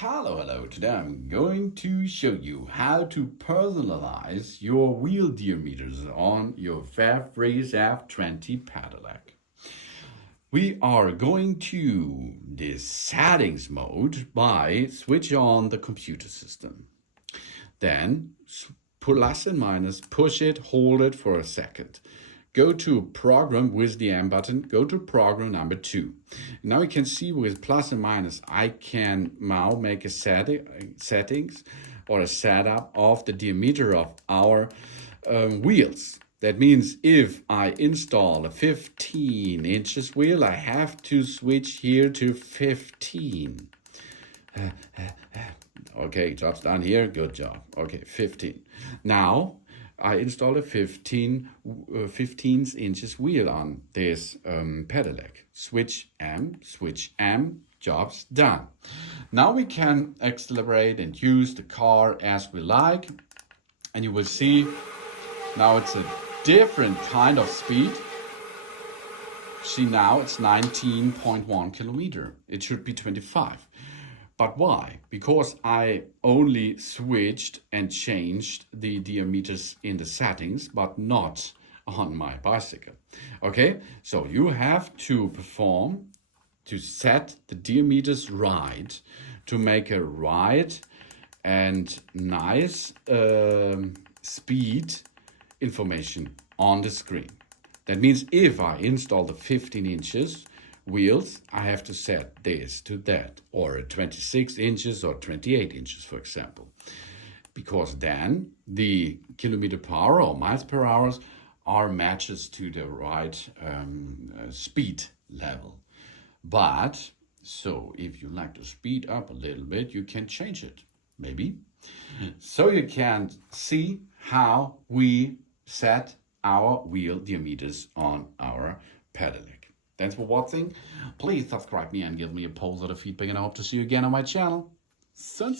Hello. Today I'm going to show you how to personalize your wheel diameters on your Fabris F20 pedelec. We are going to the settings mode by switch on the computer system. Then plus and minus, push it, hold it for a second. Go to program with the M button, go to program number 2. Now you can see with plus and minus, I can now make a settings or a setup of the diameter of our wheels. That means if I install a 15 inches wheel, I have to switch here to 15. Okay, job's done here, good job. Okay, 15. Now, I installed a 15 inches wheel on this pedelec. Switch M, job's done. Now we can accelerate and use the car as we like. And you will see now it's a different kind of speed. See now it's 19.1 kilometer. It should be 25. But why? Because I only switched and changed the diameters in the settings, but not on my bicycle. Okay, so you have to perform to set the diameters right, to make a right and nice speed information on the screen. That means if I install the 15 inches wheels, I have to set this to that, or 26 inches or 28 inches, for example, because then the kilometer per hour or miles per hour are matches to the right speed level. But so if you like to speed up a little bit, you can change it, maybe. So you can see how we set our wheel diameters on our pedelec. Thanks for watching. Please subscribe me and give me a positive feedback, and I hope to see you again on my channel. Soon.